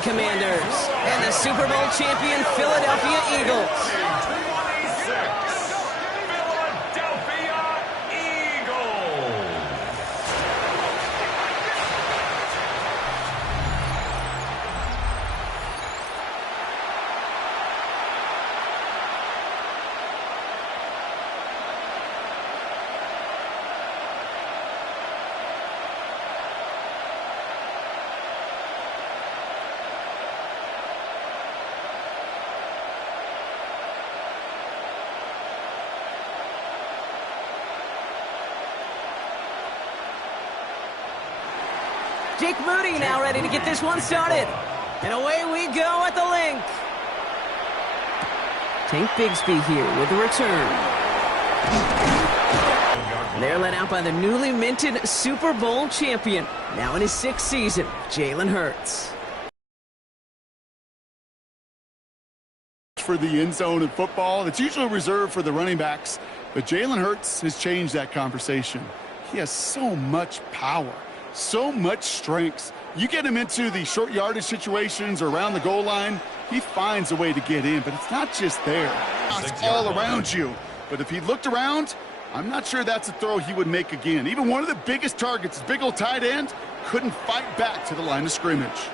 Cleveland Commanders and the Super Bowl champion Philadelphia Eagles. Jake Moody now ready to get this one started. And away we go at the link. Tank Bigsby here with the return. They're led out by the newly minted Super Bowl champion, now in his 6th season, Jalen Hurts. For the end zone in football, it's usually reserved for the running backs, but Jalen Hurts has changed that conversation. He has so much power. So much strength. You get him into the short yardage situations or around the goal line, he finds a way to get in, but it's not just there. It's all around you. But if he looked around, I'm not sure that's a throw he would make again. Even one of the biggest targets, his big old tight end, couldn't fight back to the line of scrimmage.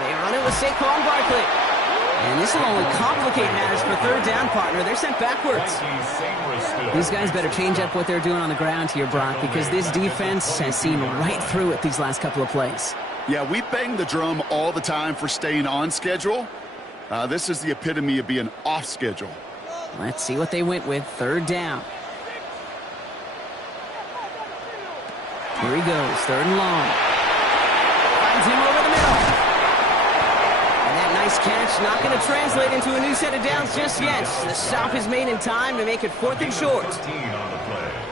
They run it with Saquon Barkley. And this will only complicate matters for third down, partner. They're sent backwards. These guys better change up what they're doing on the ground here, Brock, because this defense has seen right through it these last couple of plays. Yeah, we bang the drum all the time for staying on schedule. This is the epitome of being off schedule. Let's see what they went with. Third down. Here he goes, 3rd and long. Finds him over the middle. Nice catch, not going to translate into a new set of downs just yet. The stop is made in time to make it 4th and short.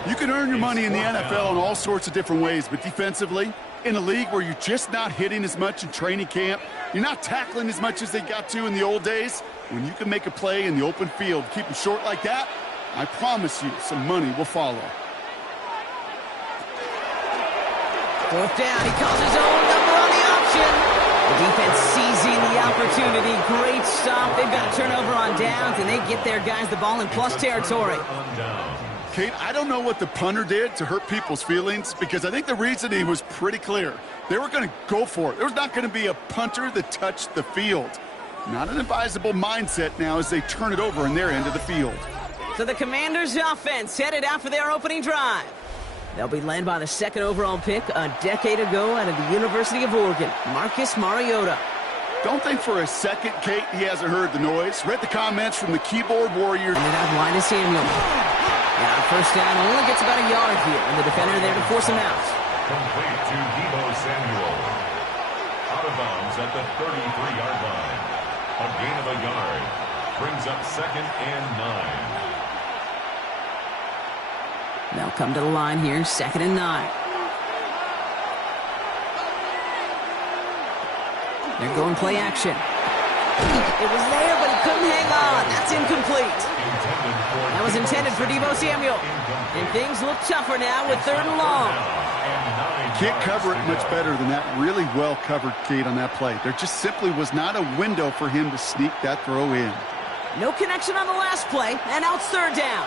You can earn your money in the NFL in all sorts of different ways, but defensively, in a league where you're just not hitting as much in training camp, you're not tackling as much as they got to in the old days, when you can make a play in the open field, keep them short like that, I promise you some money will follow. 4th down, he calls his own number on the option. The defense seizing the opportunity. Great stop. They've got a turnover on downs, and they get their guys the ball in plus territory. Kate, I don't know what the punter did to hurt people's feelings, because I think the reasoning was pretty clear. They were going to go for it. There was not going to be a punter that touched the field. Not an advisable mindset now as they turn it over in their end of the field. So the Commanders' offense headed out for their opening drive. They'll be led by the 2nd overall pick a decade ago out of the University of Oregon, Marcus Mariota. Don't think for a second, Kate, he hasn't heard the noise. Read the comments from the keyboard warrior. And out line to Samuel. And our first down only gets about a yard here, and the defender there to force him out. Complete to Deebo Samuel. Out of bounds at the 33-yard line. A gain of a yard. Brings up 2nd and 9. They'll come to the line here, 2nd and 9. They're going play action. It was there, but he couldn't hang on. That's incomplete. That was intended for Deebo Samuel. And things look tougher now with 3rd and long. Can't cover it much better than that. Really well covered, Kate, on that play. There just simply was not a window for him to sneak that throw in. No connection on the last play, and now it's 3rd down.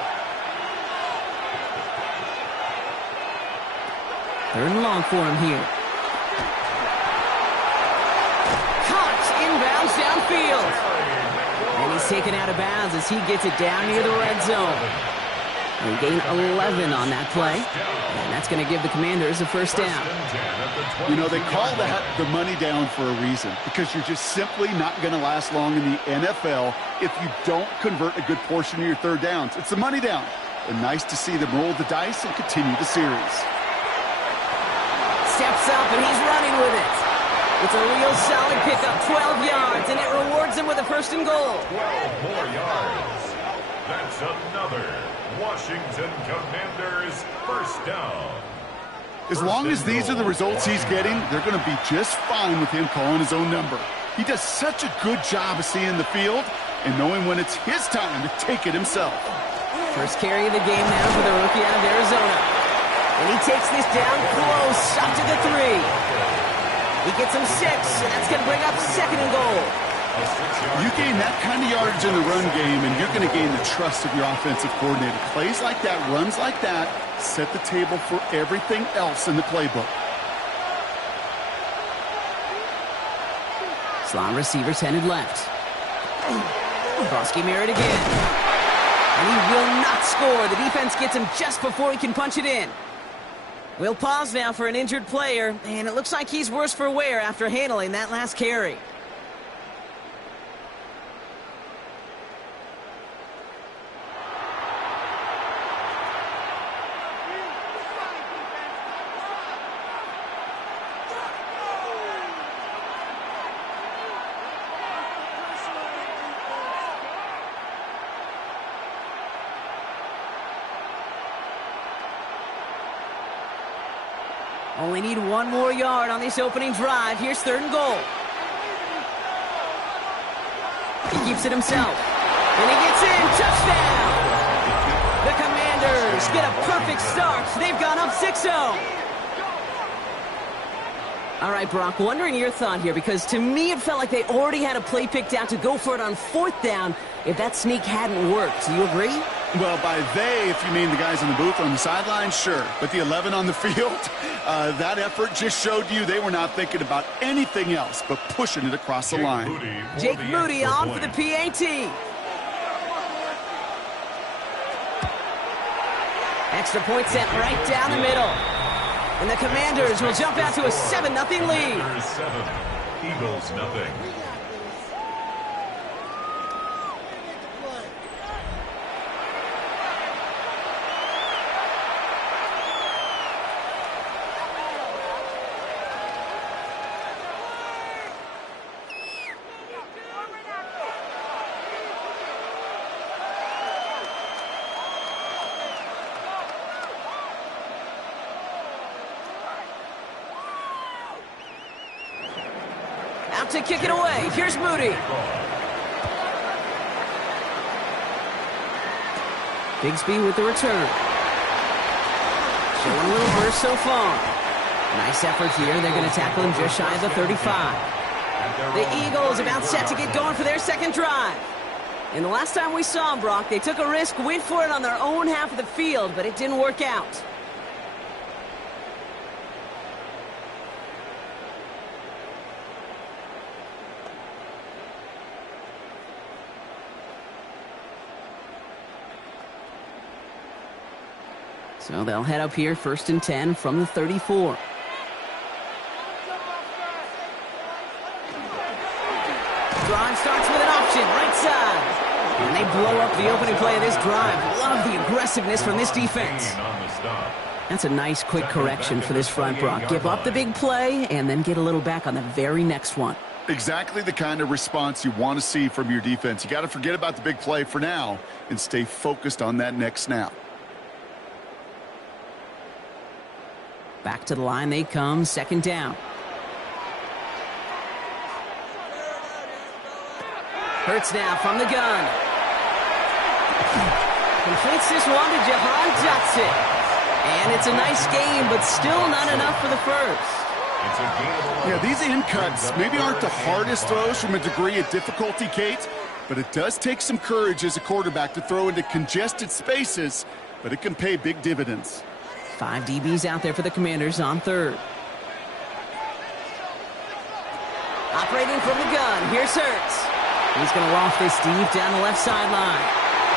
3rd and long for him here. Caught inbounds downfield. And he's taken out of bounds as he gets it down near the red zone. They gain 11 on that play. And that's going to give the Commanders a first down. You know, they call that the money down for a reason, because you're just simply not going to last long in the NFL if you don't convert a good portion of your 3rd downs. It's the money down. And nice to see them roll the dice and continue the series. Steps up, and he's running with it. It's a real solid pickup, 12 yards, and it rewards him with a 1st and goal. 12 more yards. That's another Washington Commanders first down. As long as these are the results he's getting, they're going to be just fine with him calling his own number. He does such a good job of seeing the field and knowing when it's his time to take it himself. First carry of the game now for the rookie out of Arizona. And he takes this down close, up to the 3. gets him 6, and that's going to bring up 2nd and goal. You gain that kind of yardage in the run game, and you're going to gain the trust of your offensive coordinator. Plays like that, runs like that, set the table for everything else in the playbook. Slot receivers headed left. Broski mirrored again. And he will not score. The defense gets him just before he can punch it in. We'll pause now for an injured player, and it looks like he's worse for wear after handling that last carry. Only need 1 more yard on this opening drive. Here's 3rd and goal. He keeps it himself. And he gets in. Touchdown! The Commanders get a perfect start. They've gone up 6-0. All right, Brock, wondering your thought here, because to me it felt like they already had a play picked out to go for it on 4th down if that sneak hadn't worked. Do you agree? Well, by they, if you mean the guys in the booth on the sideline, sure. But the 11 on the field, that effort just showed you they were not thinking about anything else but pushing it across the line. Jake Moody on for the PAT. Extra point sent right down the middle. And the Commanders will jump out to a 7-0 lead. 7, Eagles nothing. Out to kick it away. Here's Moody. Bigsby with the return. Showing a little burst so far. Nice effort here. They're going to tackle him just shy of the 35. The Eagles about set to get going for their 2nd drive. And the last time we saw them, Brock, they took a risk, went for it on their own half of the field, but it didn't work out. So they'll head up here, 1st and 10 from the 34. Drive starts with an option, right side. And they blow up the opening play of this drive. Love the aggressiveness from this defense. That's a nice quick correction for this front, Brock. Give up the big play and then get a little back on the very next one. Exactly the kind of response you want to see from your defense. You got to forget about the big play for now and stay focused on that next snap. Back to the line they come, 2nd down. Hurts now from the gun. Completes this one to Jahan Dotson. And it's a nice game, but still not enough for the first. Yeah, these in cuts maybe aren't the hardest throws from a degree of difficulty, Kate, but it does take some courage as a quarterback to throw into congested spaces, but it can pay big dividends. 5 DBs out there for the Commanders on 3rd. Operating from the gun, here's Hurts. He's going to loft this deep down the left sideline.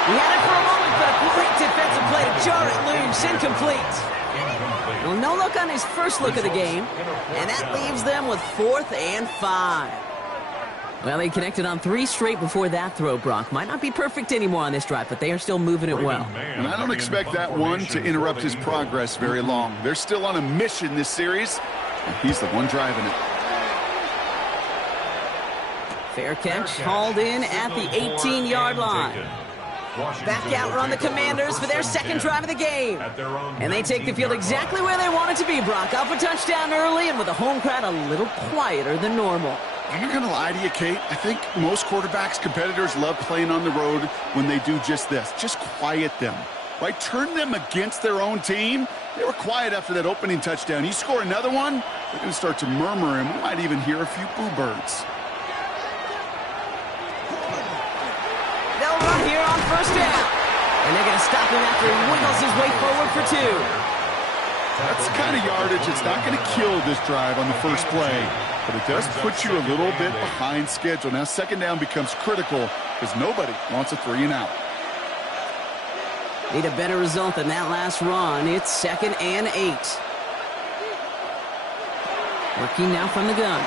He had it for a moment, but a great defensive play to jar it loose, incomplete. Well, no look on his first look of the game, and that leaves them with 4th and 5. Well, they connected on 3 straight before that throw, Brock. Might not be perfect anymore on this drive, but they are still moving it well. And I don't expect that one to interrupt his progress very long. They're still on a mission this series, and he's the one driving it. Fair catch, hauled in at the 18-yard line. Back out run the Commanders for their 2nd drive of the game. And they take the field exactly where they want it to be, Brock. Up a touchdown early and with a home crowd a little quieter than normal. I'm not going to lie to you, Kate. I think most quarterbacks, competitors love playing on the road when they do just this. Just quiet them. right? Turn them against their own team. They were quiet after that opening touchdown. You score another one, they're going to start to murmur, and we might even hear a few boo birds. They'll run here on first down. And they're going to stop him after he wiggles his way forward for 2. That's the kind of yardage that's not going to kill this drive on the first play, but it does put you a little bit behind schedule. Now second down becomes critical because nobody wants a 3-and-out. Need a better result than that last run. It's 2nd and 8. Working now from the gun.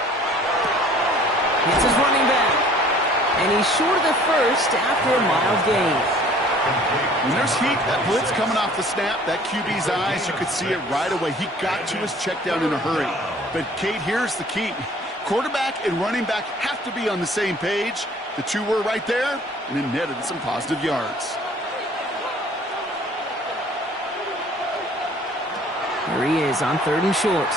It's his running back. And he's short of the first after a mild gain. When there's heat, that blitz coming off the snap, that QB's eyes, you could see it right away. He got to his check down in a hurry. But, Kate, here's the key. Quarterback and running back have to be on the same page. The two were right there, and it netted some positive yards. Here he is on 3rd and short.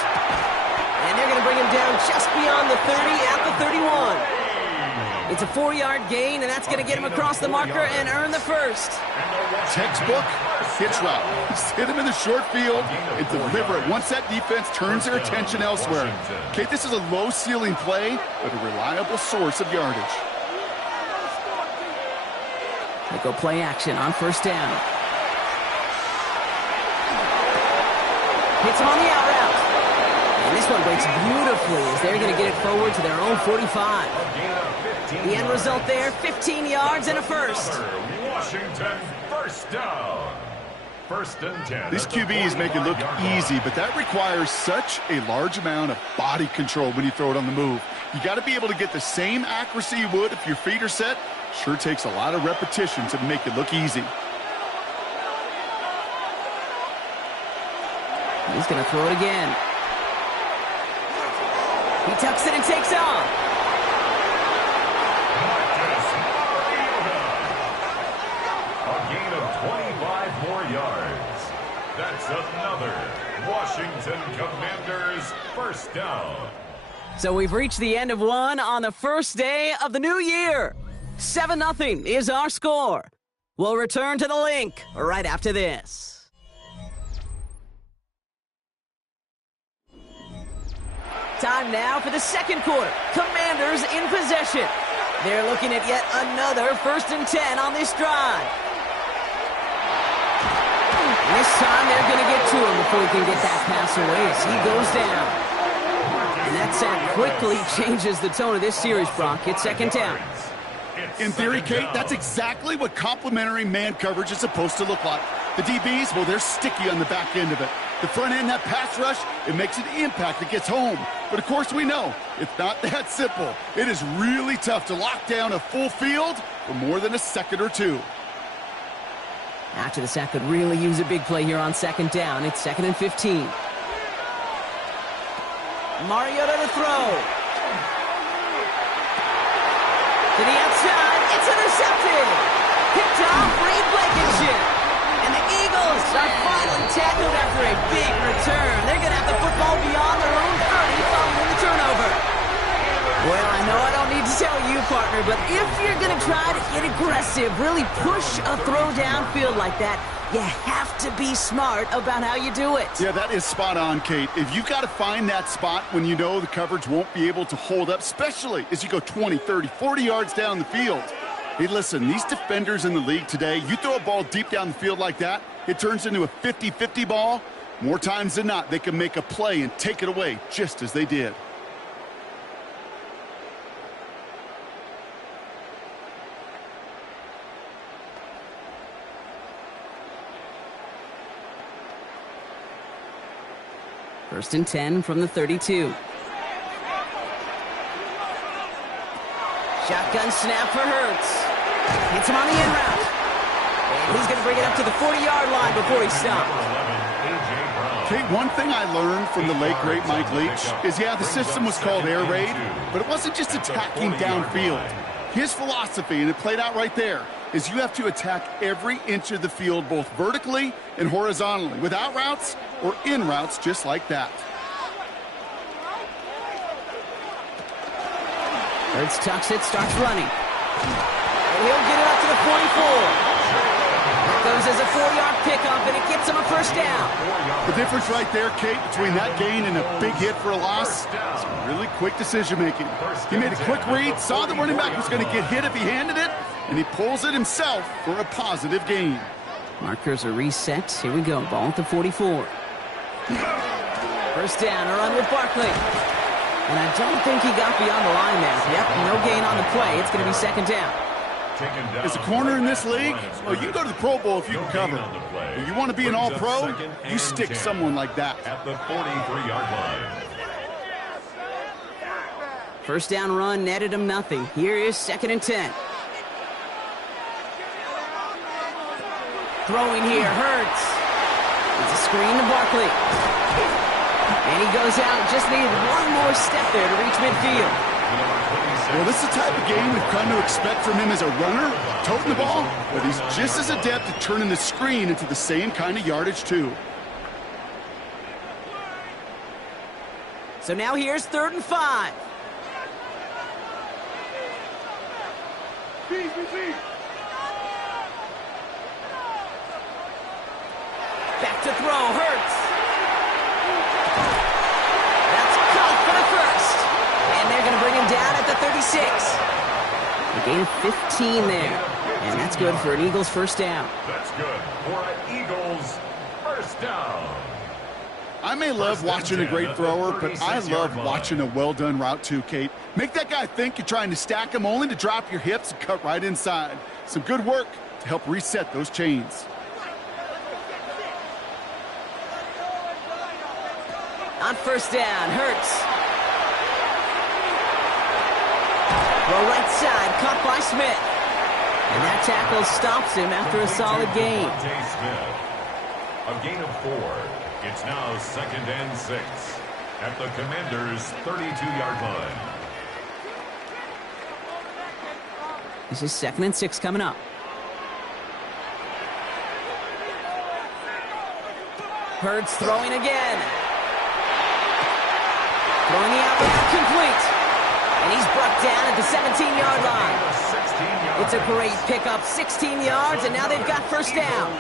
And they're going to bring him down just beyond the 30 at the 31. It's a 4-yard gain, and that's going to get him across the marker and earn the first. Textbook hitch route. Just hit him in the short field and deliver it. Once that defense turns their attention elsewhere. Okay, this is a low-ceiling play, but a reliable source of yardage. They go play action on first down. Hits him on the out route. And this one breaks beautifully as they're going to get it forward to their own 45. The end result there, 15 yards and a first. Washington, first down. 1st and 10. These QBs make it look easy, but that requires such a large amount of body control when you throw it on the move. You got to be able to get the same accuracy you would if your feet are set. Sure takes a lot of repetition to make it look easy. He's going to throw it again. He tucks it and takes off. A gain of 25 more yards. That's another Washington Commanders first down. So we've reached the end of one on the first day of the new year. 7-0 is our score. We'll return to the link right after this. Time now for the second quarter. Commanders in possession. They're looking at yet another 1st and 10 on this drive. This time they're going to get to him before he can get that pass away as he goes down. And that sack quickly changes the tone of this series, Brock. It's 2nd down. In theory, Kate, that's exactly what complementary man coverage is supposed to look like. The DBs, well, they're sticky on the back end of it. The front end, that pass rush, it makes an impact. It gets home. But, of course, we know it's not that simple. It is really tough to lock down a full field for more than a second or two. After the sack could really use a big play here on 2nd down. It's 2nd and 15. Mariota to throw. To the outside. It's intercepted. Picked off Reed Blankenship. And the Eagles are finally tackled after a big return. They're going to have the football beyond their own 30 following the turnover. Well, I know I don't need to tell you, partner, but if you're going to try to get aggressive, really push a throw downfield like that, you have to be smart about how you do it. Yeah, that is spot on, Kate. If you've got to find that spot when you know the coverage won't be able to hold up, especially as you go 20, 30, 40 yards down the field. Hey, listen, these defenders in the league today, you throw a ball deep down the field like that, it turns into a 50-50 ball. More times than not, they can make a play and take it away just as they did. First and 10 from the 32. Shotgun snap for Hurts. Hits him on the in route. And he's going to bring it up to the 40-yard line before he stops. Okay, one thing I learned from the late, great Mike Leach is, yeah, the system was called air raid, but it wasn't just attacking downfield. His philosophy, and it played out right there, is you have to attack every inch of the field, both vertically and horizontally, without routes or in routes just like that. Hurts tucks it, starts running. And he'll get it up to the 44. At goes as a 4-yard pickup, and it gets him a first down. The difference right there, Kate, between that gain and a big hit for a loss is really quick decision-making. He made a quick read, saw the running back was going to get hit if he handed it, and he pulls it himself for a positive gain. Markers are reset. Here we go. Ball at the 44. First down, a run with Barkley. And I don't think he got beyond the line there. Yep, no gain on the play. It's going to be second down. As a corner in this league, well, you can go to the Pro Bowl if you can cover. If you want to be an all-pro, you stick someone like that. At the 43-yard line. First down run netted him nothing. Here is second and 10. Throwing here, Hurts. It's a screen to Barkley. And he goes out, just needed one more step there to reach midfield. Well, this is the type of game we've come to expect from him as a runner, toting the ball, but he's just as adept at turning the screen into the same kind of yardage, too. So now here's 3rd and 5. Back to throw, Hurts. That's caught for the first. And they're going to bring him down at the 36. A gain of 15 there. And that's good for an Eagles first down. That's good for an Eagles first down. I may love watching a great thrower, but I love watching a well-done route too, Kate. Make that guy think you're trying to stack him only to drop your hips and cut right inside. Some good work to help reset those chains. On first down, Hurts. Throw right side, caught by Smith. And that tackle stops him after a solid gain. A gain of 4. It's now 2nd and 6 at the Commanders' 32-yard line. This is 2nd and 6 coming up. Hurts throwing again. Throwing the out route complete. And he's brought down at the 17-yard line. It's a great pickup, 16 yards, and now they've got first down.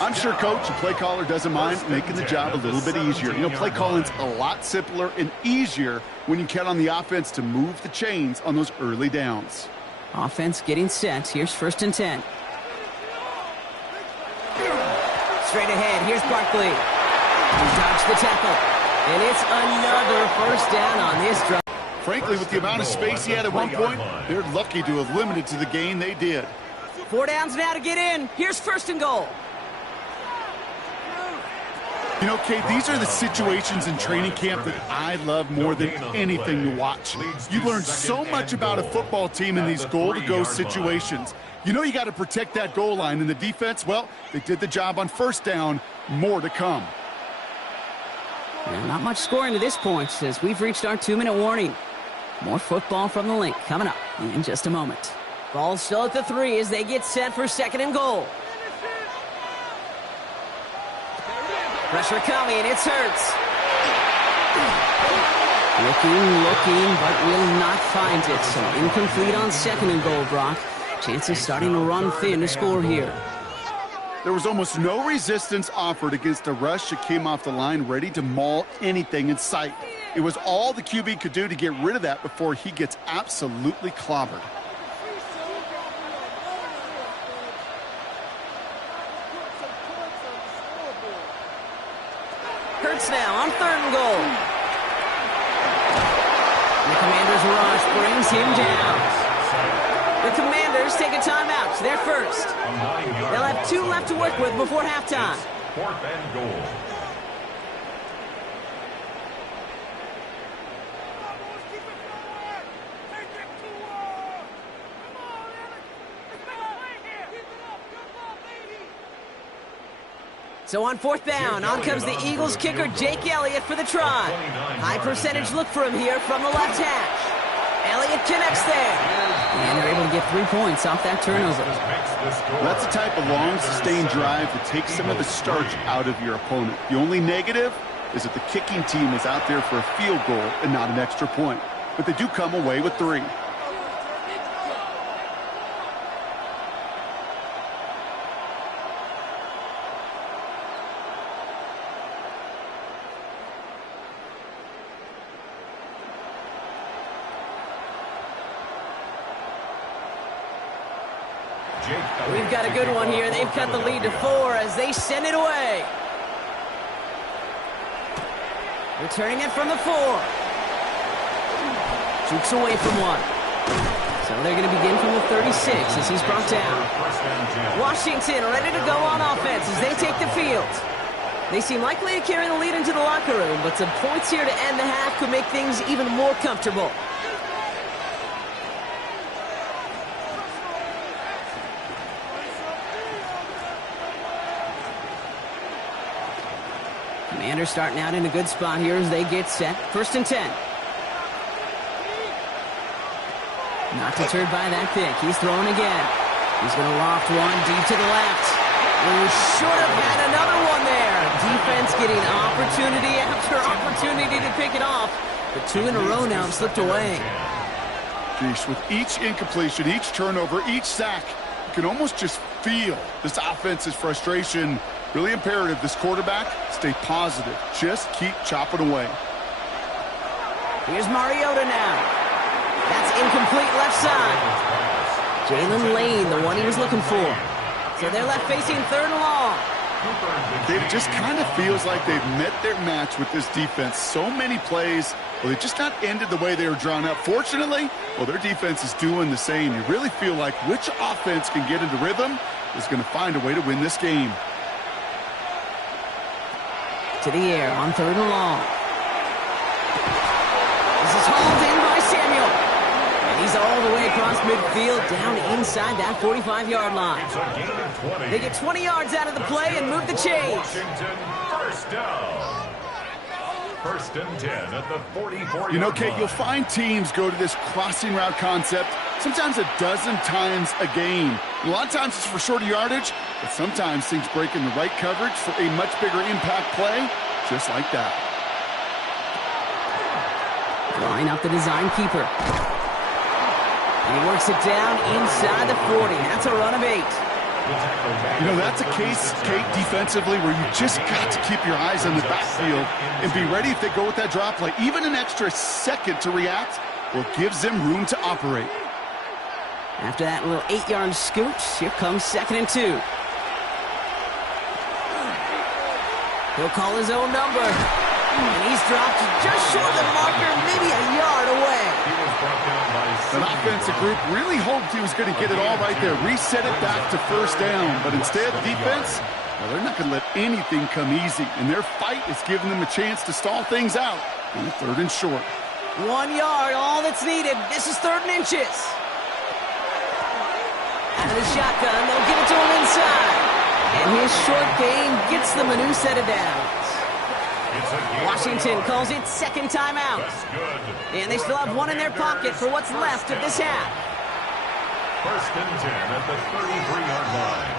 I'm sure Coach, the play caller, doesn't mind making the job a little bit easier. You know, play calling's a lot simpler and easier when you count on the offense to move the chains on those early downs. Offense getting set. Here's 1st and 10. Straight ahead, here's Barkley. He dodged the tackle. And it's another first down on this drive. Frankly, with the amount of space he had at one point, they're lucky to have limited to the gain they did. 4 downs now to get in. Here's 1st and goal. You know, Kate, these are the situations in training camp that I love more than anything to watch. You learn so much about a football team in these goal-to-go situations. You know you got to protect that goal line, and the defense, well, they did the job on first down. More to come. Well, not much scoring to this point as we've reached our 2-minute warning. More football from the link coming up in just a moment. Ball still at the 3 as they get set for 2nd and goal. Pressure coming, it's Hurts. Looking, but will not find it. So incomplete on 2nd and goal, Brock. Chances starting to run thin to score here. There was almost no resistance offered against a rush that came off the line ready to maul anything in sight. It was all the QB could do to get rid of that before he gets absolutely clobbered. Hurts now on 3rd and goal. The Commanders' rush brings him down. The Commanders take a timeout. They're first. They'll have 2 left to work with before halftime. 4th and goal. So on 4th down, on comes the Eagles kicker, Jake Elliott, for the try. High percentage look for him here from the left hash. Elliott connects there. And they're able to get 3 points off that turnover. That's the type of long, sustained drive that takes some of the starch out of your opponent. The only negative is that the kicking team was out there for a field goal and not an extra point. But they do come away with 3. We've got a good one here. They've cut the lead to 4 as they send it away. Returning it from the 4. Jukes away from 1. So they're going to begin from the 36 as he's brought down. Washington ready to go on offense as they take the field. They seem likely to carry the lead into the locker room, but some points here to end the half could make things even more comfortable. Commanders starting out in a good spot here as they get set. 1st and 10. Not deterred by that pick. He's throwing again. He's going to loft one deep to the left. We should have had another one there. Defense getting opportunity after opportunity to pick it off. But 2 in a row now have slipped away. Geez, with each incompletion, each turnover, each sack, you can almost just feel this offense's frustration. Really imperative, this quarterback, stay positive. Just keep chopping away. Here's Mariota now. That's incomplete left side. Jalen Lane, the one he was looking for. So they're left facing 3rd and long. It just kind of feels like they've met their match with this defense. So many plays, well, they just not ended the way they were drawn up. Fortunately, well, their defense is doing the same. You really feel like which offense can get into rhythm is going to find a way to win this game. To the air on 3rd and long. This is hauled in by Samuel. And he's all the way across midfield down inside that 45-yard line. They get 20 yards out of the play and move the chains. Washington, 1st down. 1st and 10 at the 44-yard You know, Kate, line. you'll find teams go to this crossing route concept sometimes a dozen times a game. A lot of times it's for shorter yardage, but sometimes things break in the right coverage for a much bigger impact play, just like that. Line up the design keeper. And he works it down inside the 40. That's a run of 8. You know, that's a case, Kate, defensively, where you just got to keep your eyes on the backfield and be ready if they go with that drop play. Even an extra second to react, well, gives them room to operate. After that little 8-yard scooch, here comes 2nd and 2. He'll call his own number. And he's dropped just short of the marker, maybe a yard away. He was brought down by An offensive group really hoped he was going to get it all right there, reset it back to 1st down. But instead, defense, well, they're not going to let anything come easy. And their fight is giving them a chance to stall things out on 3rd and short. 1 yard, all that's needed. This is 3rd and inches. Out of the shotgun, they'll give it to him inside. And his short game gets them a new set of downs. Washington calls it 2nd timeout. And they still have 1 in their pocket for what's left of this half. 1st and 10 at the 33-yard line.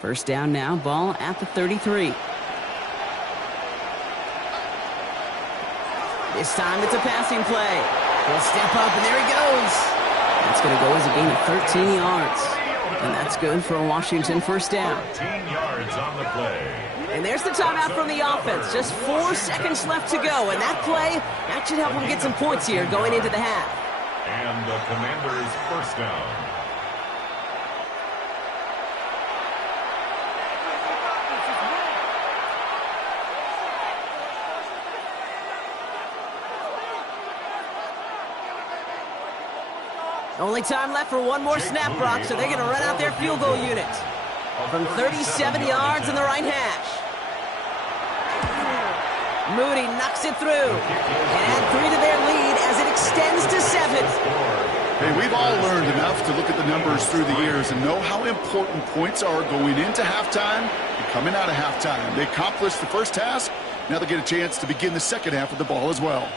First down now, ball at the 33. This time it's a passing play. He'll step up, and there he goes. That's going to go as a gain of 13 yards. And that's good for a Washington 1st down. 13 yards on the play. And there's the timeout from the offense. Just 4 seconds left to go. And that play, that should help them get some points here going into the half. And the Commanders' 1st down. Only time left for one more snap, Brock, so they're going to run out their field goal unit. From 37 yards in the right hash. Moody knocks it through. And add 3 to their lead as it extends to 7. Hey, we've all learned enough to look at the numbers through the years and know how important points are going into halftime and coming out of halftime. They accomplished the first task. Now they get a chance to begin the second half of the ball as well.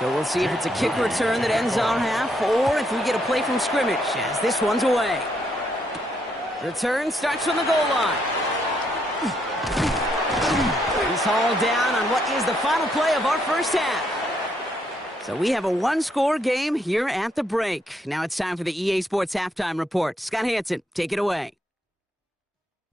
So we'll see if it's a kick return that ends our half or if we get a play from scrimmage as this one's away. Return starts from the goal line. He's hauled down on what is the final play of our first half. So we have a one-score game here at the break. Now it's time for the EA Sports Halftime Report. Scott Hanson, take it away.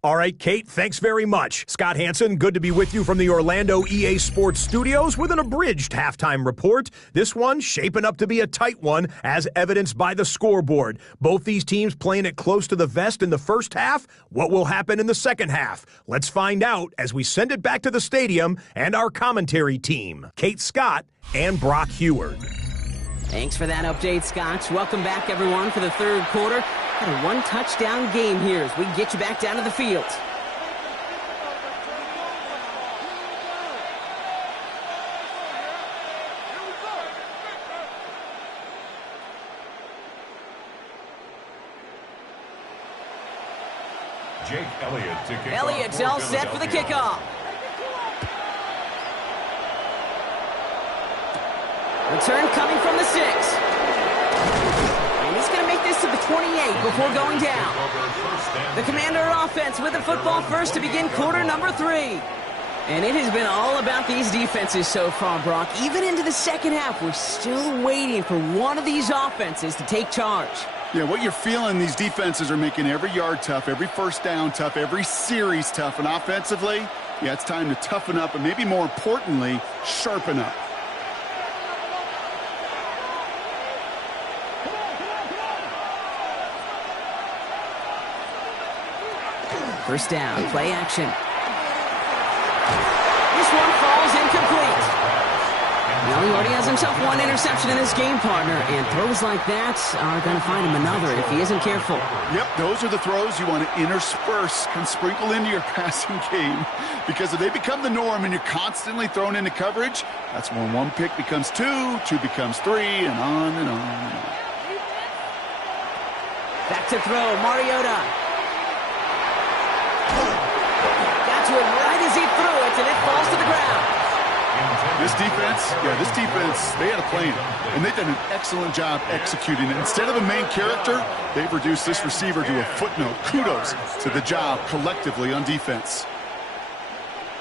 All right, Kate, thanks very much. Scott Hanson, good to be with you from the Orlando EA Sports Studios with an abridged halftime report. This one shaping up to be a tight one, as evidenced by the scoreboard. Both these teams playing it close to the vest in the first half. What will happen in the second half? Let's find out as we send it back to the stadium and our commentary team, Kate Scott and Brock Heward. Thanks for that update, Scott. Welcome back, everyone, for the third quarter. Got a one-touchdown game here as we get you back down to the field. Jake Elliott to kick Elliott's all set for the kickoff. Return coming from the 6. And he's going to make this to the 28 before going down. The Commander offense with the football first to begin quarter number 3. And it has been all about these defenses so far, Brock. Even into the second half, we're still waiting for one of these offenses to take charge. Yeah, what you're feeling, these defenses are making every yard tough, every first down tough, every series tough. And offensively, yeah, it's time to toughen up and maybe more importantly, sharpen up. First down, play action. This one falls incomplete. Well, he already has himself one interception in this game, partner, and throws like that are going to find him another if he isn't careful. Yep, those are the throws you want to intersperse and sprinkle into your passing game, because if they become the norm and you're constantly thrown into coverage, that's when one pick becomes 2, 2 becomes 3, and on and on and on. Back to throw, Mariota. Got to it right as he threw it, and it falls to the ground. This defense, they had a plan, and they've done an excellent job executing it. Instead of a main character, they've reduced this receiver to a footnote. Kudos to the job collectively on defense.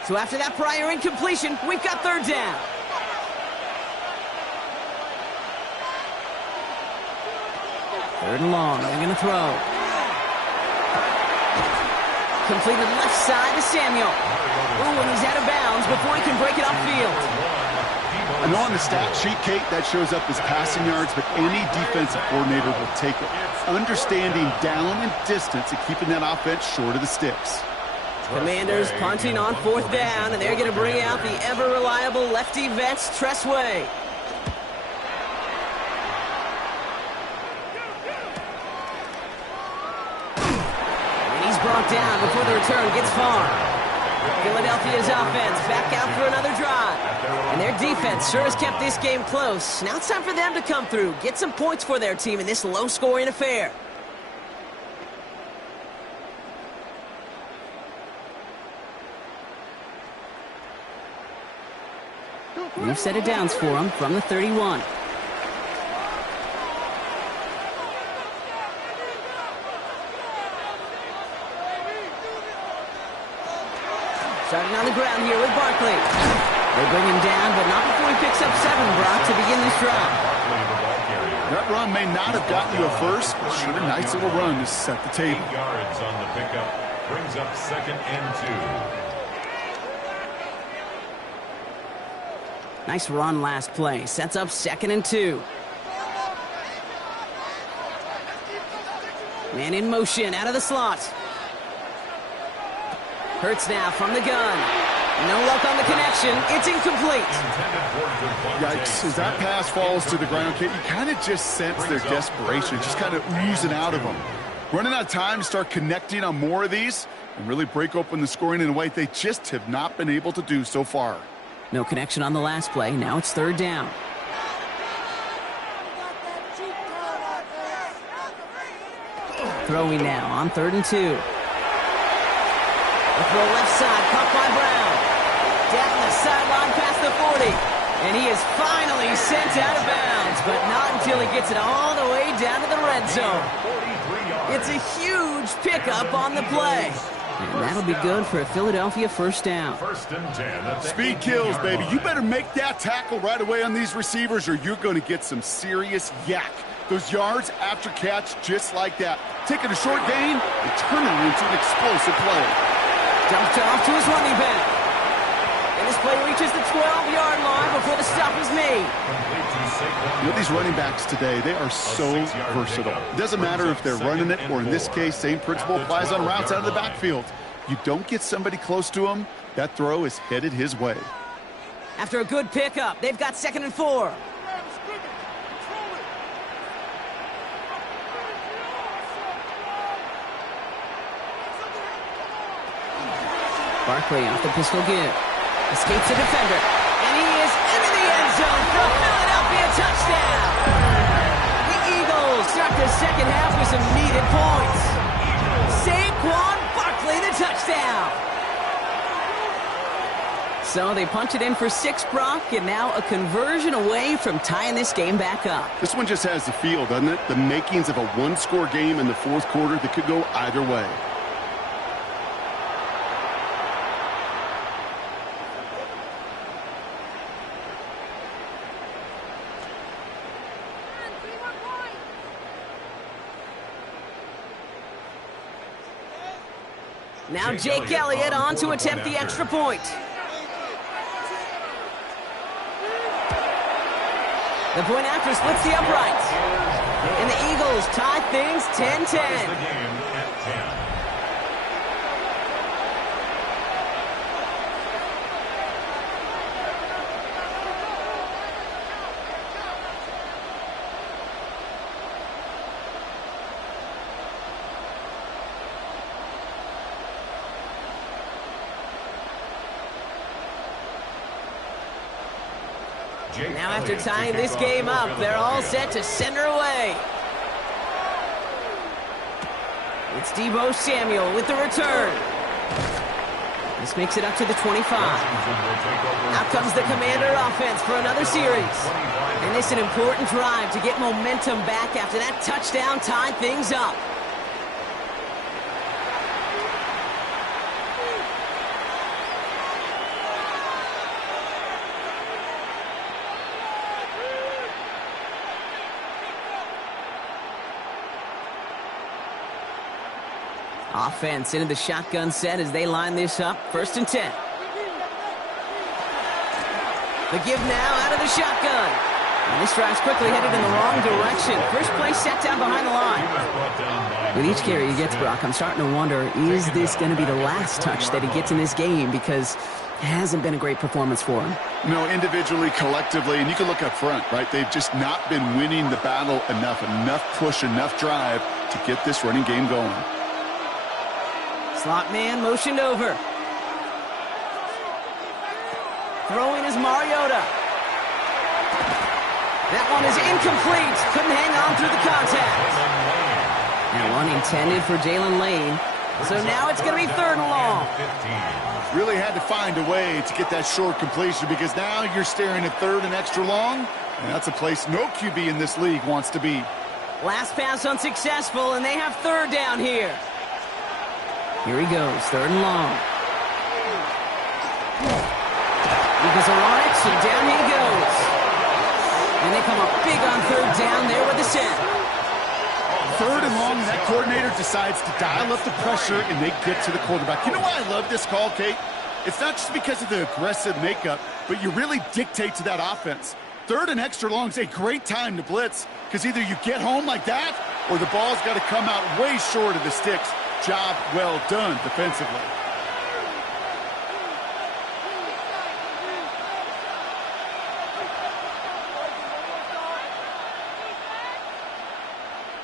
So after that prior incompletion, we've got third down. Third and long, they're going to throw. Completed left side to Samuel. Ooh, and he's out of bounds before he can break it upfield. I know on the stat sheet, Kate, that shows up as passing yards, but any defensive coordinator will take it. Understanding down and distance and keeping that offense short of the sticks. Commanders punting on fourth down, and they're going to bring out the ever-reliable lefty vets, Tress Way. And he's brought down before the return gets far. Philadelphia's offense back out for another drive. And their defense sure has kept this game close. Now it's time for them to come through, get some points for their team in this low-scoring affair. We've set it downs for him from the 31. Starting on the ground here with Barkley. They bring him down, but not before he picks up 7, Brock, to begin this drive. That run may not have gotten you a first, but sure, a nice little run to set the table. 8 yards on the pickup. Brings up 2nd and 2. Nice run last play. Sets up 2nd and 2. Man in motion out of the slot. Hurts now from the gun. No luck on the connection. It's incomplete. Yikes. As that pass falls to the ground, Kate, you kind of just sense their desperation, just kind of oozing out of them. Running out of time to start connecting on more of these and really break open the scoring in a way they just have not been able to do so far. No connection on the last play. Now it's third down. Throwing now on 3rd and 2. The throw left side, caught by Brown. Down the sideline past the 40. And he is finally sent out of bounds, but not until he gets it all the way down to the red zone. It's a huge pickup on the play. And that'll be good for a Philadelphia first down. First and 10. Speed kills, baby. You better make that tackle right away on these receivers or you're going to get some serious yak. Those yards after catch just like that. Taking a short gain and turning it into an explosive play. Dumped off to his running back. And this play reaches the 12-yard line before the stop is made. You know, these running backs today, they are so versatile. It doesn't matter if they're running it or, in this case, same principle applies on routes out of the backfield. You don't get somebody close to him, that throw is headed his way. After a good pickup, they've got 2nd and 4. Barkley off the pistol give. Escapes the defender. And he is into the end zone for a Philadelphia touchdown. The Eagles start the second half with some needed points. Saquon Barkley, the touchdown. So they punch it in for 6, Brock, and now a conversion away from tying this game back up. This one just has the feel, doesn't it? The makings of a one-score game in the fourth quarter that could go either way. Now Jake Elliott on to attempt the extra point. The point after splits the uprights. And the Eagles tie things 10-10. Now after tying this game up, they're all set to send her away. It's Deebo Samuel with the return. This makes it up to the 25. Out comes the Commander offense for another series. And this is an important drive to get momentum back after that touchdown tied things up. Offense into the shotgun set as they line this up. 1st and 10. The give now out of the shotgun. And this drive's quickly headed in the wrong direction. First play set down behind the line. With each carry he gets, Brock, I'm starting to wonder, is this going to be the last touch that he gets in this game? Because it hasn't been a great performance for him. No, individually, collectively, and you can look up front, right? They've just not been winning the battle enough push, enough drive to get this running game going. Slot man motioned over. Throwing is Mariota. That one is incomplete. Couldn't hang on through the contact. And one intended for Jalen Lane. So now it's going to be 3rd and long. Really had to find a way to get that short completion because now you're staring at 3rd and extra long. And that's a place no QB in this league wants to be. Last pass unsuccessful, and they have 3rd down here. Here he goes, 3rd and long. Eagles are on it, so down he goes. And they come up big on 3rd down there with the set. 3rd and long, that coordinator decides to dial up the pressure, and they get to the quarterback. You know why I love this call, Kate? It's not just because of the aggressive makeup, but you really dictate to that offense. 3rd and extra long is a great time to blitz, because either you get home like that, or the ball's got to come out way short of the sticks. Job well done defensively.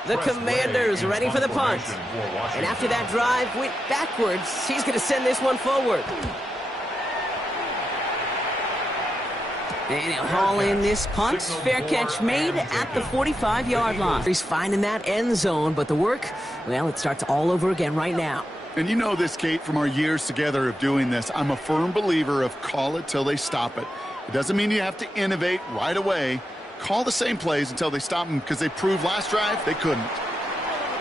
The Commanders ready for the punt. And after that drive went backwards, he's going to send this one forward. And he'll haul in this punt. Fair catch made at the 45-yard line. He's finding that end zone, but the work, well, it starts all over again right now. And you know this, Kate, from our years together of doing this. I'm a firm believer of call it till they stop it. It doesn't mean you have to innovate right away. Call the same plays until they stop them because they proved last drive they couldn't.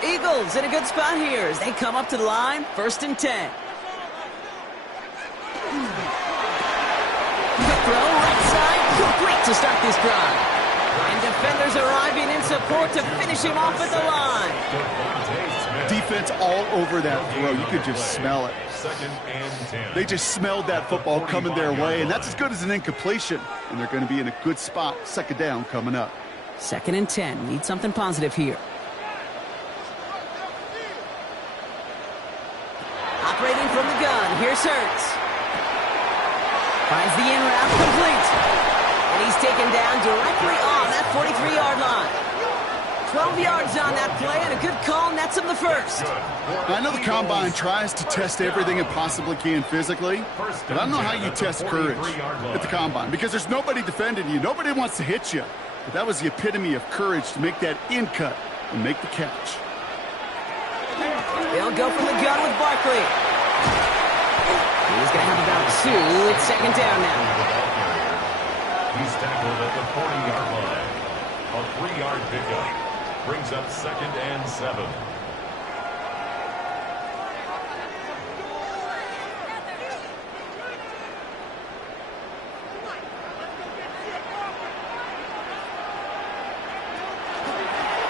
Eagles in a good spot here as they come up to the line. 1st and 10. to start this drive. And defenders arriving in support to finish him off at the line. Defense all over that throw. You could just smell it. Second and 10. They just smelled that football coming their way, and that's as good as an incompletion. And they're going to be in a good spot. Second down coming up. 2nd and 10. Need something positive here. Operating from the gun. Here's Hurts. Finds the in route complete. And he's taken down directly on that 43-yard line. 12 yards on that play, and a good call nets him the first. I know the Combine tries to test everything it possibly can physically, but I don't know how you test courage at the Combine, because there's nobody defending you. Nobody wants to hit you. But that was the epitome of courage to make that in cut and make the catch. They'll go from the gun with Barkley. He's going to have about 2. It's 2nd down now. He's tackled at the 40-yard line. A 3-yard pickup brings up 2nd and 7.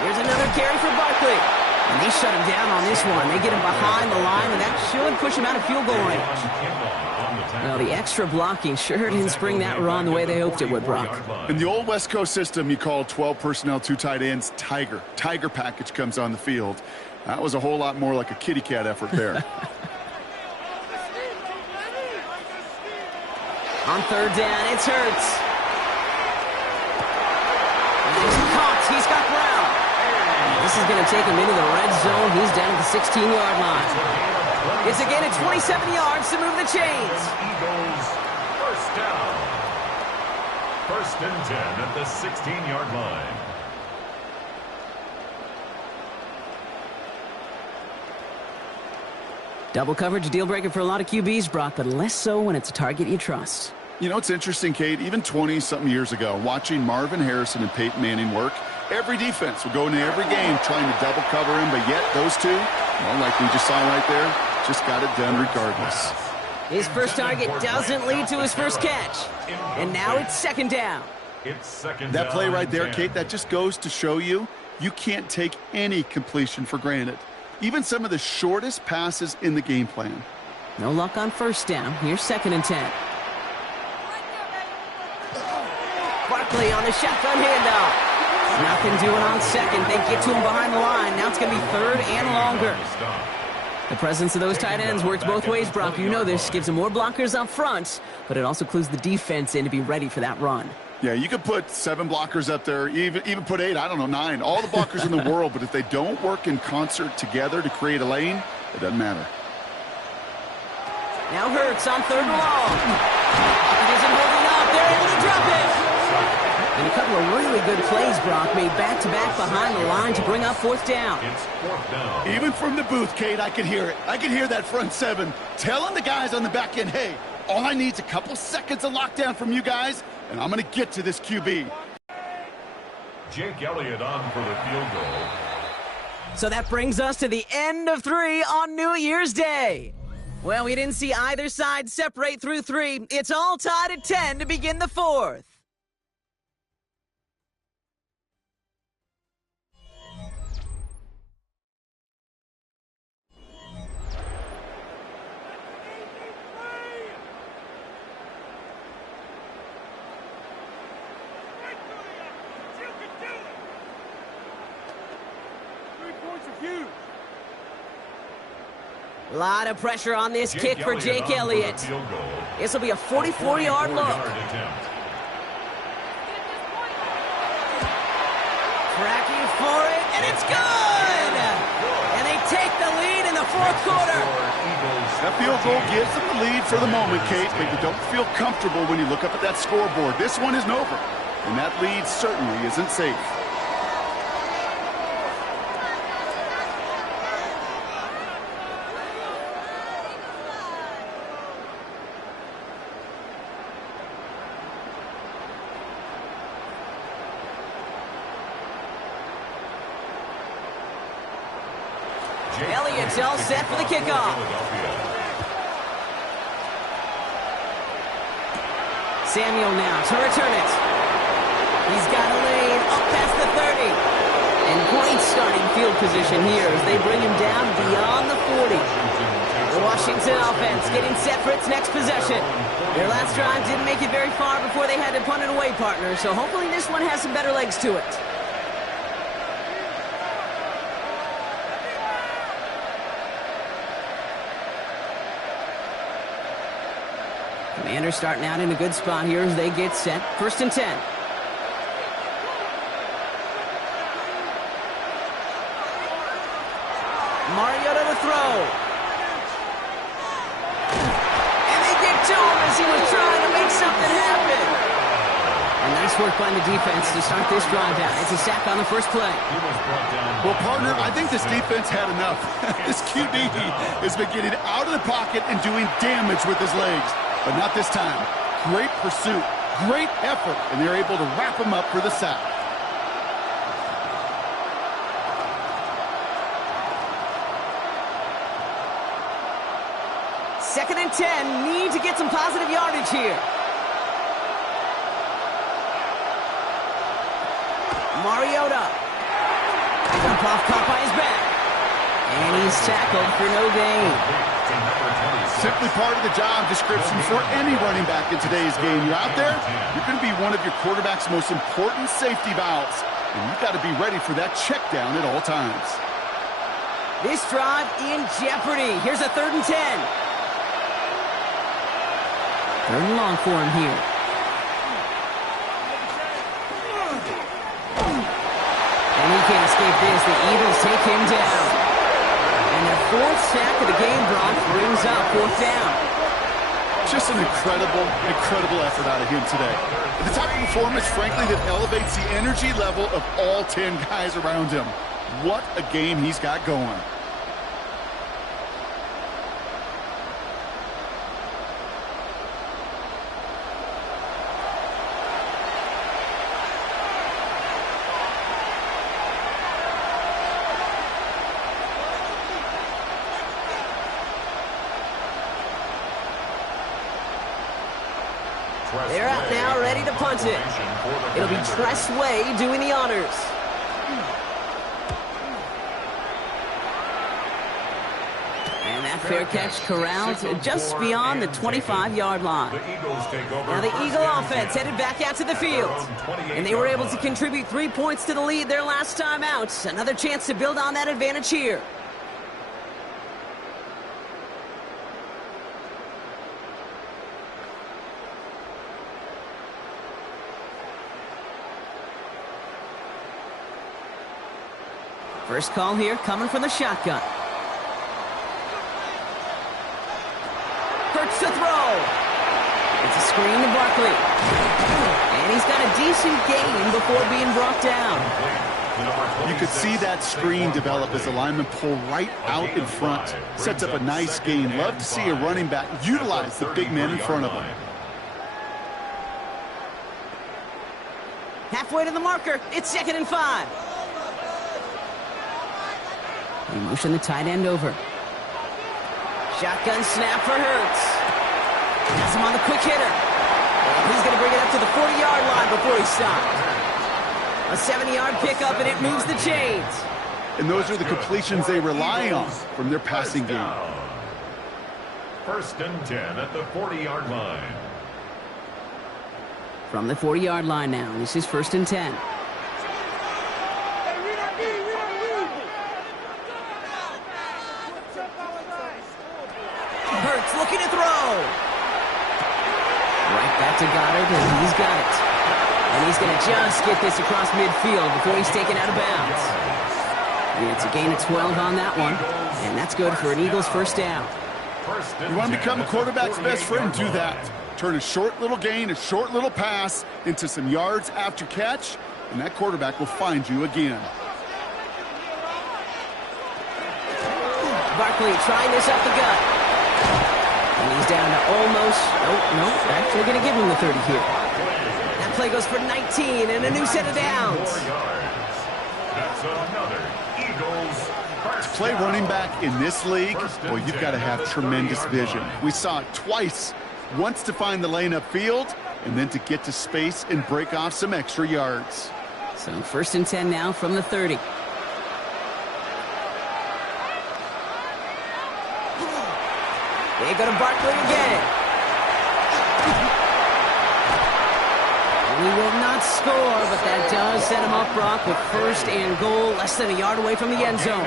Here's another carry for Barkley. And they shut him down on this one. They get him behind the line, and that should push him out of field goal range. Well, the extra blocking sure didn't spring that run the way they hoped it would, Brock. In the old West Coast system, you call 12 personnel, 2 tight ends, Tiger. Tiger package comes on the field. That was a whole lot more like a kitty cat effort there. On 3rd down, it's Hurts. And he's caught. He's got Brown. This is going to take him into the red zone. He's down at the 16-yard line. It's a gain of 27 yards to move the chains. Eagles first down. 1st and 10 at the 16-yard line. Double coverage, deal breaker for a lot of QBs, Brock, but less so when it's a target you trust. You know, it's interesting, Kate, even 20-something years ago, watching Marvin Harrison and Peyton Manning work, every defense would go into every game trying to double cover him, but yet those two, well, like we just saw right there, just got it done regardless. His first target doesn't lead to his first catch. And now it's 2nd down. It's 2nd down. That play right there, Kate, that just goes to show you can't take any completion for granted. Even some of the shortest passes in the game plan. No luck on 1st down. Here's 2nd and 10. Barkley on the shotgun handoff. Nothing doing on 2nd. They get to him behind the line. Now it's going to be 3rd and longer. The presence of those tight ends works both ways, Brock. You know this. Gives them more blockers up front, but it also clues the defense in to be ready for that run. Yeah, you could put 7 blockers up there, even put 8, I don't know, 9. All the blockers in the world, but if they don't work in concert together to create a lane, it doesn't matter. Now Hurts on 3rd and long. It isn't holding up. They're able to drop it. And a couple of really good plays, Brock, made back-to-back behind the line to bring up 4th down. It's 4th down. Even from the booth, Kate, I could hear it. I could hear that front 7 telling the guys on the back end, hey, all I need is a couple seconds of lockdown from you guys, and I'm going to get to this QB. Jake Elliott on for the field goal. So that brings us to the end of 3 on New Year's Day. Well, we didn't see either side separate through 3. It's all tied at 10 to begin the 4th. A lot of pressure on this kick for Jake Elliott. This will be a 44-yard look. Tracking for it, and it's good! And they take the lead in the 4th quarter. That field goal gives them the lead for the moment, Kate, but you don't feel comfortable when you look up at that scoreboard. This one isn't over, and that lead certainly isn't safe. Elliott's all set for the kickoff. Samuel now to return it. He's got a lane up past the 30. And great starting field position here as they bring him down beyond the 40. The Washington offense getting set for its next possession. Their last drive didn't make it very far before they had to punt it away, partner, so hopefully this one has some better legs to it. Commanders starting out in a good spot here as they get set. 1st and 10. Mariota to throw. And they get to him as he was trying to make something happen. And nice work by the defense to start this drive out. It's a sack on the first play. Well, partner, I think this defense had enough. This QB has been getting out of the pocket and doing damage with his legs. But not this time. Great pursuit, great effort, and they're able to wrap him up for the sack. Second and 10, need to get some positive yardage here. Mariota. Jump off, caught by his back. And he's tackled for no gain. Simply part of the job description for any running back in today's game. You're out there, you're going to be one of your quarterback's most important safety valves. And you've got to be ready for that check down at all times. This drive in jeopardy. Here's a 3rd and 10. 3rd and long for him here. And he can't escape this. The Eagles take him down. And their 4th sack of the game, Brock, brings up 4th down. Just an incredible effort out of him today. The type of performance, frankly, that elevates the energy level of all 10 guys around him. What a game he's got going. They're out now, ready to punt it. It'll be Tress Way doing the honors. And that fair catch corralled just beyond the 25-yard line. Now the Eagle offense headed back out to the field. And they were able to contribute 3 points to the lead their last time out. Another chance to build on that advantage here. First call here coming from the shotgun. Hurts to throw. It's a screen to Barkley. And he's got a decent gain before being brought down. You could see that screen develop as the linemen pull right out in front. Sets up a nice gain. Love to see a running back utilize the big man in front of him. Halfway to the marker. It's 2nd and 5. They motion the tight end over. Shotgun snap for Hurts. Has him on the quick hitter. And he's going to bring it up to the 40-yard line before he's stopped. A 70-yard pickup, and it moves the chains. And those are the completions they rely on from their passing game. 1st and 10 at the 40-yard line. From the 40-yard line now, this is 1st and 10. Hurts looking to throw. Right back to Goddard, and he's got it. And he's going to just get this across midfield before he's taken out of bounds. And it's a gain of 12 on that one, and that's good for an Eagles 1st down. You want to become a quarterback's best friend? Do that. Turn a short little gain, a short little pass into some yards after catch, and that quarterback will find you again. Barkley trying this up the gut. And he's down to almost, no, actually going to give him the 30 here. That play goes for 19 and a new set of downs. That's another Eagles To play running back in this league, boy, you've got to have tremendous vision. We saw it twice. Once to find the lane upfield, and then to get to space and break off some extra yards. So 1st and 10 now from the 30. They go to Barkley again. We will not score, but that does set him up, Brock, with 1st and goal, less than a yard away from the end zone.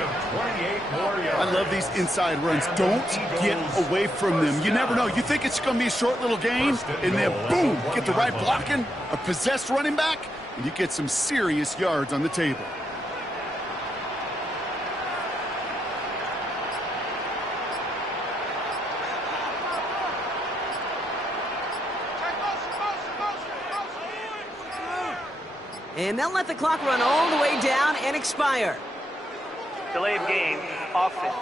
I love these inside runs. Don't get away from them. You never know. You think it's going to be a short little gain, and then boom, get the right blocking, a possessed running back, and you get some serious yards on the table. And they'll let the clock run all the way down and expire. Delay of game, offense.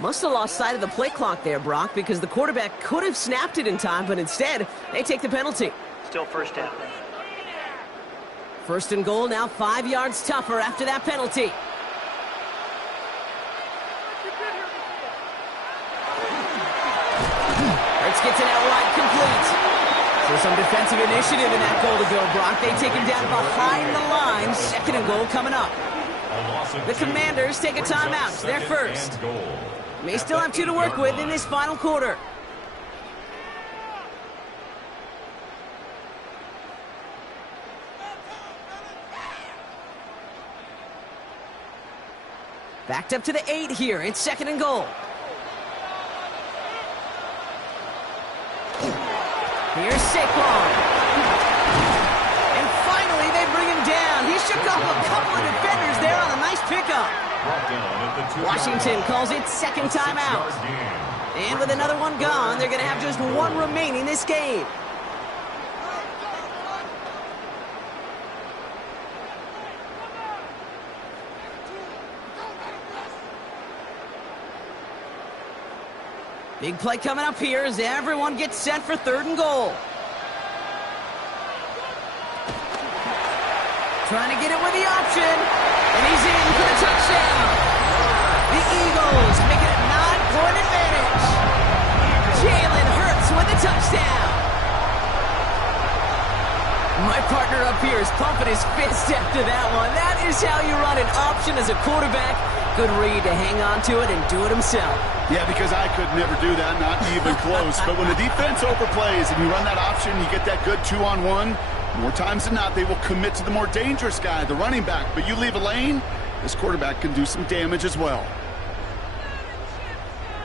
Must have lost sight of the play clock there, Brock, because the quarterback could have snapped it in time, but instead, they take the penalty. Still 1st down. 1st and goal, now 5 yards tougher after that penalty. Hurts gets it out wide, complete. So some defensive initiative in that goal to go, Brock. They take him down behind the line. 2nd and goal coming up. The Commanders take a timeout. It's their first. May still have 2 to work with in this final quarter. Backed up to the 8 here. It's 2nd and goal. Here's Saquon. And finally, they bring him down. He shook off a couple of defenders there on a nice pickup. Washington calls it 2nd timeout. And with another one gone, they're going to have just 1 remaining this game. Big play coming up here as everyone gets set for 3rd and goal. Trying to get it with the option. And he's in for the touchdown. The Eagles make it a 9-point advantage. Jalen Hurts with the touchdown. My partner up here is pumping his fist after that one. That is how you run an option as a quarterback. Good read to hang on to it and do it himself. Yeah, because I could never do that, not even close. But when the defense overplays and you run that option, you get that good 2-on-1, more times than not, they will commit to the more dangerous guy, the running back. But you leave a lane, this quarterback can do some damage as well.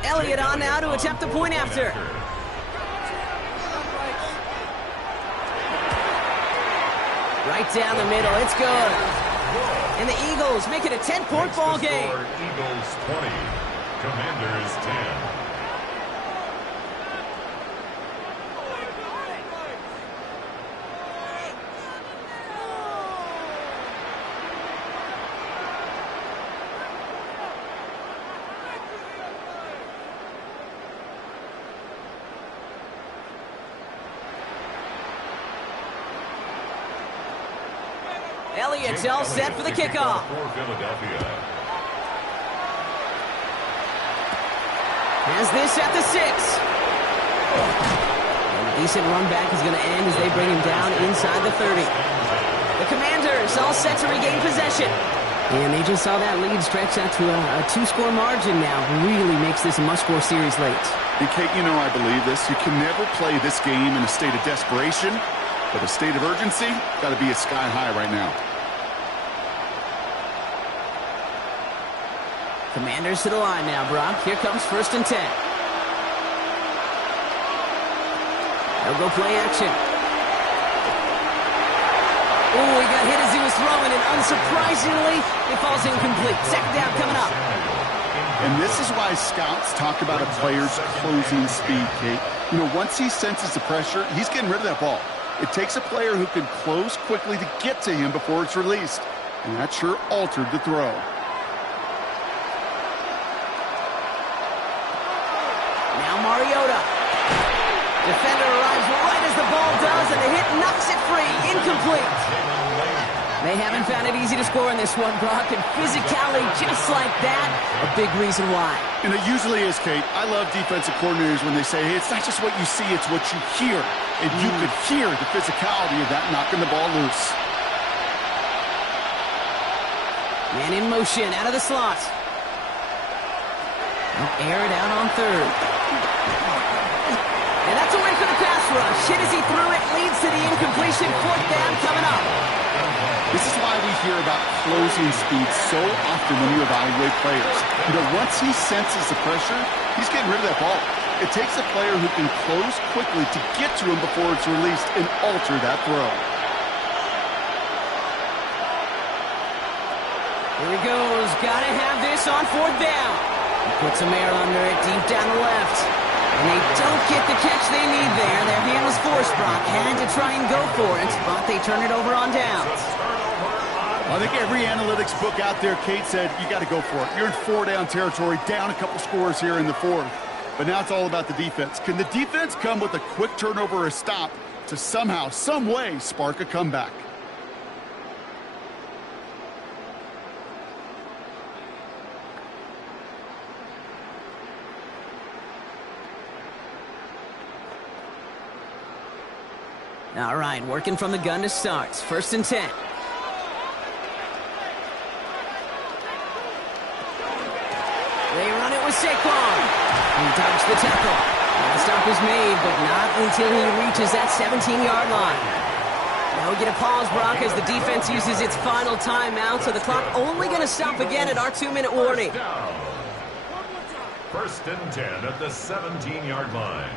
Elliott on now to attempt the point after. Right down the middle, it's good. And the Eagles make it a 10-point ball game. Eagles 20, Commanders 10. Elliott's all set for the kickoff. Has this at the 6. And a decent run back is going to end as they bring him down inside the 30. The Commanders all set to regain possession. And they just saw that lead stretch out to a 2-score margin now. Really makes this a must-score series late. And Kate, you know I believe this. You can never play this game in a state of desperation, but a state of urgency got to be a sky high right now. Commanders to the line now, Brock. Here comes 1st and 10. They'll go play action. Oh, he got hit as he was throwing, and unsurprisingly, it falls incomplete. 2nd down coming up. And this is why scouts talk about a player's closing speed, Kate. You know, once he senses the pressure, he's getting rid of that ball. It takes a player who can close quickly to get to him before it's released. And that sure altered the throw. Mariota. Defender arrives right as the ball does, and the hit knocks it free. Incomplete. They haven't found it easy to score in this one, Brock, and physicality just like that, a big reason why. And it usually is, Kate. I love defensive coordinators when they say, hey, it's not just what you see, it's what you hear. And you could hear the physicality of that knocking the ball loose. Man in motion, out of the slot. Air it out on third. And that's away for the pass rush. Hit as he threw it, leads to the incompletion. Fourth down coming up. This is why we hear about closing speed so often when you evaluate players. Once he senses the pressure, he's getting rid of that ball. It takes a player who can close quickly to get to him before it's released and alter that throw. Here he goes. Gotta have this on fourth down. He puts some air under it deep down the left. And they don't get the catch they need there. Their hand was forced, Brock. Had to try and go for it, but they turn it over on downs. I think every analytics book out there, Kate, said you got to go for it. You're in four-down territory, down a couple scores here in the fourth. But now it's all about the defense. Can the defense come with a quick turnover or a stop to somehow, some way, spark a comeback? All right, working from the gun to start. 1st and 10. They run it with Saquon. He dodged the tackle. The stop is made, but not until he reaches that 17-yard line. Now we get a pause, Brock, as the defense uses its final timeout, so the clock only going to stop again at our 2-minute warning. 1st and 10 at the 17-yard line.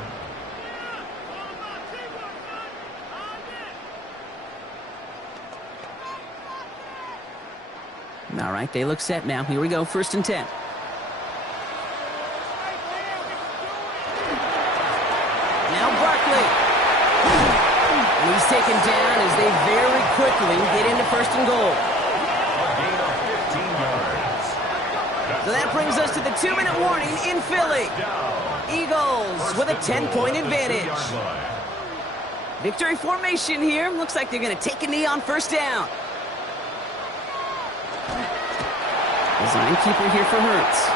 All right, they look set now. Here we go, 1st and 10. Now Barkley. And he's taken down as they very quickly get into 1st and goal. A gain of 15 yards. So that brings us to the 2-minute warning in Philly. Eagles with a 10-point advantage. Victory formation here. Looks like they're going to take a knee on 1st down. Design keeper here for Hurts.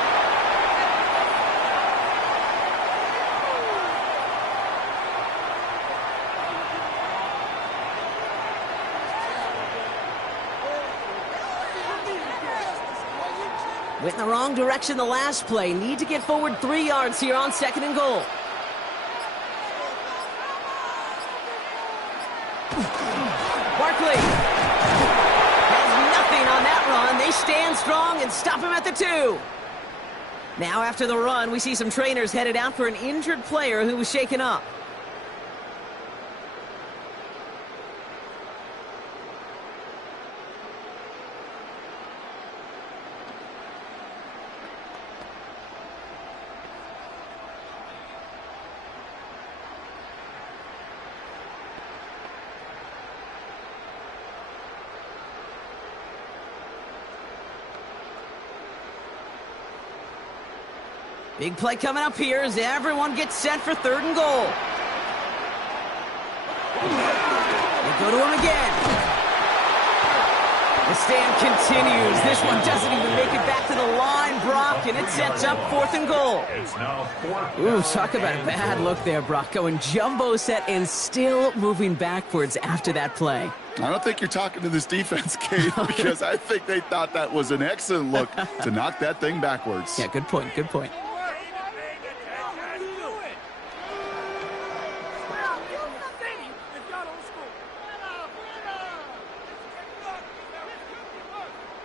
Went in the wrong direction the last play. Need to get forward 3 yards here on 2nd and goal. Barkley has nothing on that run. They stand strong and stop him at the 2. Now after the run, we see some trainers headed out for an injured player who was shaken up. Big play coming up here as everyone gets set for 3rd and goal. They go to him again. The stand continues. This one doesn't even make it back to the line, Brock, and it sets up 4th and goal. It's now 4th. Ooh, talk about a bad look there, Brock. Going jumbo set and still moving backwards after that play. I don't think you're talking to this defense, Kate, because I think they thought that was an excellent look to knock that thing backwards. Yeah, good point, good point.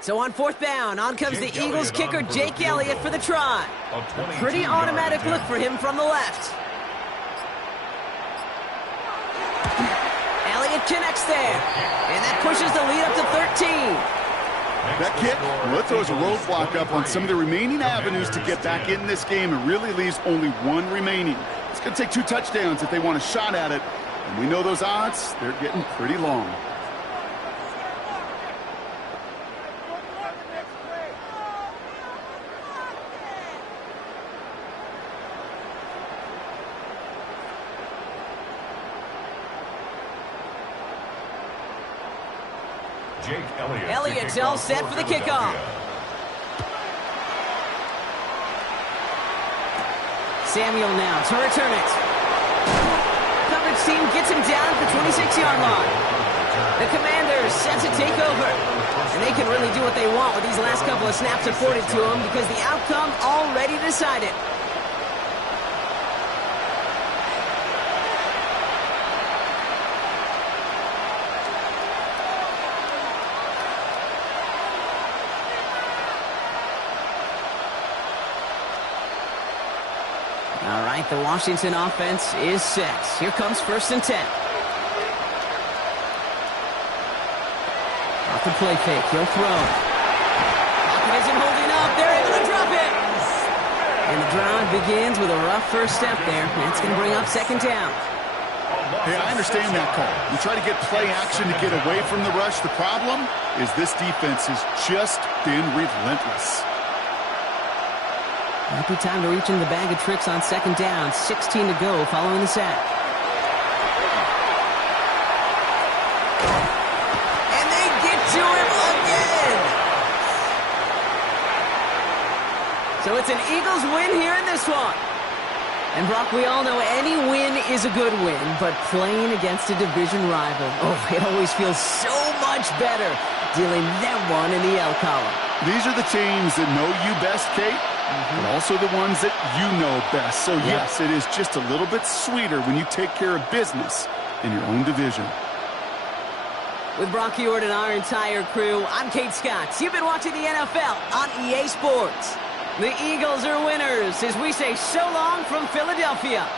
So on 4th down, on comes the Eagles kicker, Jake Elliott, for the try. A pretty automatic look for him from the left. Elliott connects there, and that pushes the lead up to 13. That kick, well, it throws a roadblock up on some of the remaining avenues to get back in this game and really leaves only one remaining. It's going to take 2 touchdowns if they want a shot at it. And we know those odds, they're getting pretty long. Jake Elliott. Elliott's all set for the kickoff. Samuel now to return it. Coverage team gets him down at the 26-yard line. The Commanders set to take over. And they can really do what they want with these last couple of snaps afforded to them because the outcome already decided. All right, the Washington offense is set. Here comes 1st and 10. Off the play fake, he'll throw. Pocket isn't holding up. They're able to drop it. And the drive begins with a rough first step there. That's going to bring up 2nd down. Hey, I understand that call. You try to get play action to get away from the rush. The problem is this defense has just been relentless. Might be time to reach into the bag of tricks on 2nd down. 16 to go following the sack. And they get to him again. So it's an Eagles win here in this one. And Brock, we all know any win is a good win, but playing against a division rival, it always feels so much better dealing that one in the L column. These are the teams that know you best, Kate. But also the ones that you know best. So, yes, it is just a little bit sweeter when you take care of business in your own division. With Brock Huard and our entire crew, I'm Kate Scott. You've been watching the NFL on EA Sports. The Eagles are winners as we say so long from Philadelphia.